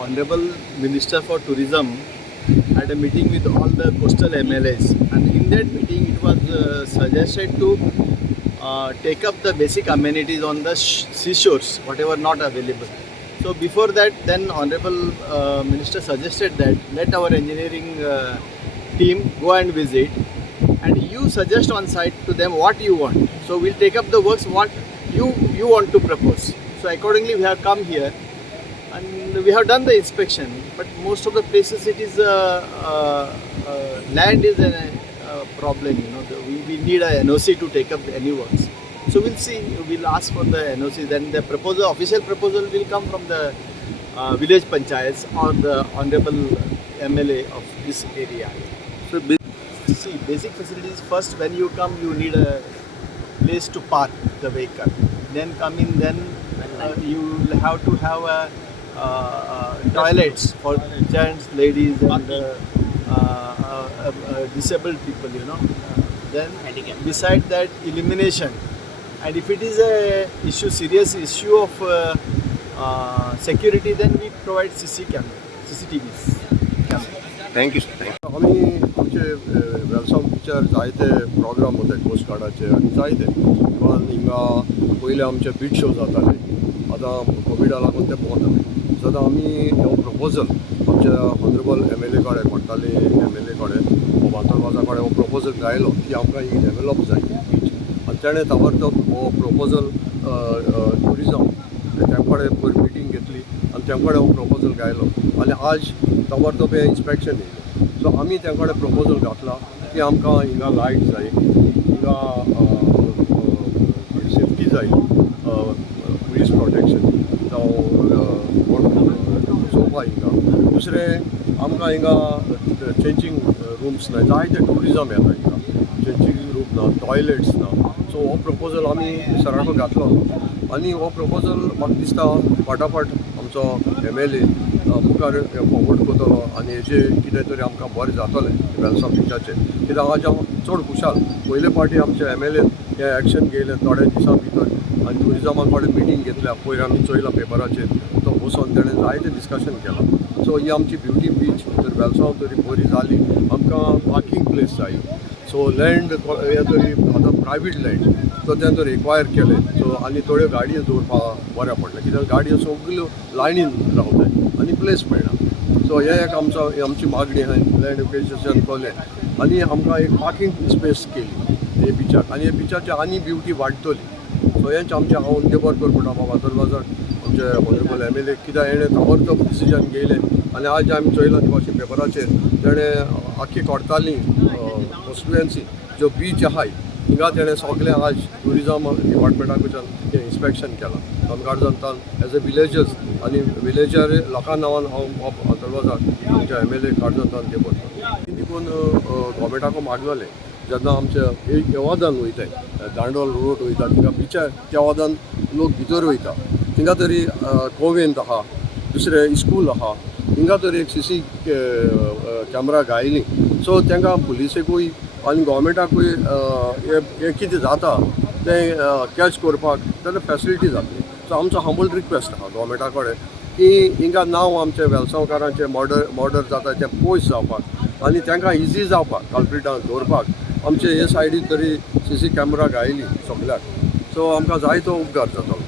Honorable Minister for Tourism had a meeting with all the coastal MLAs, and in that meeting it was suggested to take up the basic amenities on the seashores, whatever not available. So before that, then Honorable Minister suggested that let our engineering team go and visit, and you suggest on site to them what you want. So we'll take up the works what you want to propose. So accordingly we have come here and we have done the inspection, but most of the places it is land is a problem. We need a NOC to take up any works. So we'll see. We'll ask for the NOC. Then the proposal, official proposal, will come from the village panchayats or the honorable MLA of this area. So see, basic facilities. First, when you come, you need a place to park the vehicle. Then come in. Then you will have to have toilets for gents, ladies, and disabled people. Then beside that, illumination. And if it is a serious issue of security, then we provide CCTVs. Thank you, sir. आम्ही आमचे वेलसाव बीचार जायते programme होते coast गार्डाचे आनी जायते even हिंगा पयले आमचे beach show जाताले आतां कोविडा लागून ते बंद जाले सो आतां आमी हो प्रपोजल आमच्या ऑनरेबल MLA कडेन कोणताले MLA कडेन बांतोडवाजा कडेन हो प्रपोजल गायलो की आमकां ही डेवलप जाय बीच आनी तेणें ताबडतोब हो प्रपोजल ट्युरिजम तें कडेन पयर मिटींग घेतली आनी तें कडेन हो प्रपोजल गायलो आनी आज ताबडतोब हें इन्स्पेक्शन येयलें सो आमी तें कडेन प्रपोजल घातला की आमकां हिंगा लायट जाय हिंगा सेफ्टी जाय पुलीस प्रोटेक्शन जावं चोवपा हिंगा दुसरें आमकां हिंगा चेंजींग रूम्स ना जायते ट्युरिजम येता हिंगा चेंजींग रूम ना टॉयलेट्स ना सो हो प्रपोजल आमी सराको घातलो आनी हो प्रपोजल म्हाका दिसता फटाफट आमचो MLA मुखार फॉर्वर्ड करतलो आनी हेजें कितें तरी आमकां बरें जातलें वेलसाव बिचाचें कित्याक आज हांव चड खुशाल पयले फावटी आमचे MLA हें एक्शन घेयलें थोड्या दिसां भितर आनी ट्युरिजमा कडेन मिटींग घेतल्या पयर आमी चोयलां पेपराचेर तो बसोन तेणें जायतें डिस्कशन केलां सो ही आमची ब्युटी बीच तर वेलसाव तरी बरी जाली आमकां पार्किंग प्लेस जाय सो लँड हें तरी आतां प्रायवेट लँड सो तें तो रिक्वायर केलें सो आनी थोड्यो गाडयो दवरपाक बऱ्या पडलें कित्याक गाडयो सगल्यो लायनीन रावताय आनी प्लेस मेळना सो हे एक आमची मागणी आहा लँड एक्विजिशन केलें आनी आमकां एक पार्किंग स्पेस केली हे बिचार आनी हे बिचाची आनी ब्युटी वाडटली सो हेंच आमचें हांव देबर करपा बाबा दरवाजार आमचे ऑनरेबल MLA कित्याक हेणें ताबडतोब डिसिजन घेयलें आनी आज आमी चोयलां दिवशी पेपराचेर तेणें आख्खी कोर्ताली कॉन्स्टिट्युएन्सी ज्यो बीच आहाय हिंगा तेणें सगळें आज ट्युरिजम डिपार्टमेंटा कडच्यान तें इन्स्पेक्शन केलां काणकोणच्यान एज अ विलेजर्स आनी विलेजर लोकां नांवान हांव दरवाजार आमच्या MLA काणकोणच्यान ते करता देखून गव्हर्मेंटाको मागलोलें जेन्ना आमच्या येवादान वयताय दांडोल रोड वयता थिंगा बिचार त्या वादान लोक भितर वयता थिंगा तरी कोवेंत आहा दुसरें स्कूल आहा हिंगा तरी एक CC कॅमेरा घायली सो तांकां पुलिसेकूय आनी गव्हर्मेंटाकूय हें कितें जाता तें कॅच करपाक जाल्यार फॅसिलिटी जातली सो आमचो हंबल रिक्वेस्ट आहा गव्हर्मेंटा कडेन की हिंगा नांव आमच्या वेलसावकारांचें मर्डर जाता तें पयस जावपाक आनी तांकां इजी जावपाक कल्प्रिटांक दवरपाक आमचे हे सायडीक तरी CC कॅमेरा घायली सगळ्याक सो आमकां जायतो उपकार जातलो